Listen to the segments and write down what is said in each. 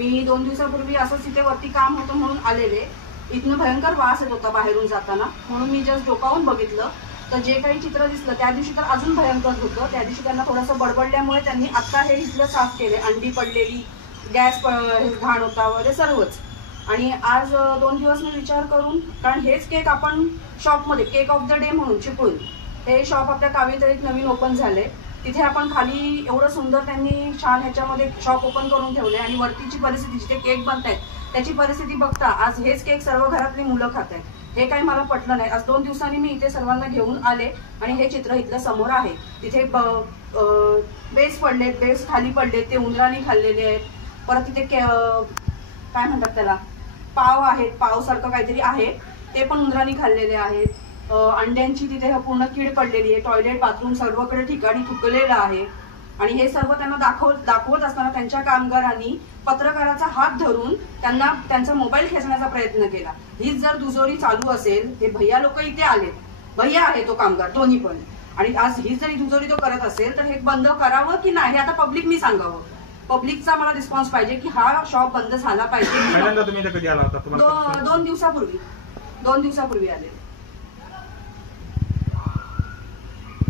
मी 2 दिवसापूर्वी असंच तिथे वरती काम होतं म्हणून आलेले. इथनं भयंकर वास येत होता बाहेरून जाताना, म्हणून मी जस्ट डोकावून बघितलं तर जे काही चित्र दिसलं त्या दिवशी तर अजून भयंकर होतं. त्या दिवशी त्यांना थोडंसं बडबडल्यामुळे त्यांनी आत्ता हे इथलं साफ केले. अंडी पडलेली, गॅस घाण होता वगैरे सर्वच. आणि आज 2 दिवस मी विचार करून, कारण हेच केक आपण शॉपमध्ये केक ऑफ द डे म्हणून चिपळूण हे शॉप आपल्या कावेरीत नवीन ओपन झाले. तिथे आपण खाली एवढं सुंदर त्यांनी छान ह्याच्यामध्ये शॉप ओपन करून ठेवले आणि वरतीची परिस्थिती जिथे केक बनतायत त्याची परिस्थिती बघता आज हेच केक सर्व घरातली मुलं खात आहेत. हे काही मला पटलं नाही. आज 2 दिवसांनी मी इथे सर्वांना घेऊन आले आणि हे चित्र इथलं समोर आहे. तिथे बेस पडलेत, बेस खाली पडलेत, ते उंदरांनी खाल्लेले आहेत. परत तिथे काय म्हणतात त्याला, पाव आहेत, पावसारखं काहीतरी आहे ते पण उंदरांनी खाल्लेले आहेत. अंड्यांची तिथे पूर्ण कीड पडलेली आहे. टॉयलेट, बाथरूम सर्वकडे ठिकाणी थुकलेलं आहे. आणि हे सर्व त्यांना दाखवत असताना त्यांच्या कामगारांनी पत्रकाराचा हात धरून त्यांना त्यांचा मोबाईल खेचण्याचा प्रयत्न केला. हीच जर दुजोरी चालू असेल, हे भैया लोक इथे आलेत, भैया आहे तो कामगार दोन्ही पण, आणि आज हीच जरी दुजोरी तो करत असेल तर हे बंद करावं की नाही आता पब्लिक मी सांगावं. पब्लिकचा मला रिस्पॉन्स पाहिजे की हा शॉप बंद झाला पाहिजे. तुम्ही कधी आला होता? 2 दिवसापूर्वी आले.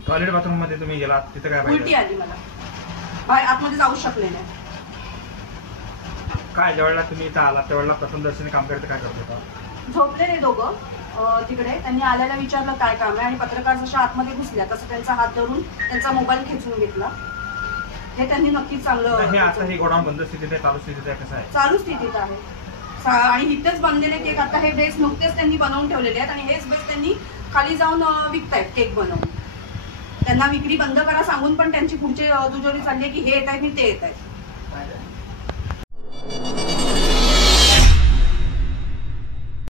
टॉयलेट बाथरूम मध्ये तुम्ही गेलात, तिथे काय उलटी आली मला, बाहेर आतमध्ये जाऊ शकले नाही. काय ज्यावेळेला तुम्ही इथं आलात त्यावेळेला प्रथमदर्शनी काम करते काय करत होता? झोपलेले दोघं तिकडे. त्यांनी आल्याला विचारलं काय काम आहे आणि पत्रकार जशा आतमध्ये घुसल्या तसं त्यांचा हात धरून त्यांचा मोबाईल खेचून घेतला. हे त्यांनी नक्कीच चांगलं. आता हे गोडाऊन बंद स्थितीत आहे, चालू स्थितीत आहे, कसं आहे? चालू स्थितीत आहे. आणि इथेच बनलेले केक आता हे बेस नुकतेच त्यांनी बनवून ठेवलेले आहेत आणि हेच बेस त्यांनी खाली जाऊन विकतायत केक बनवून. त्यांना विक्री बंद करा सांगून पण त्यांची पुढची दुजोरी चालली आहे की हे येत आहेत आणि ते येत आहेत.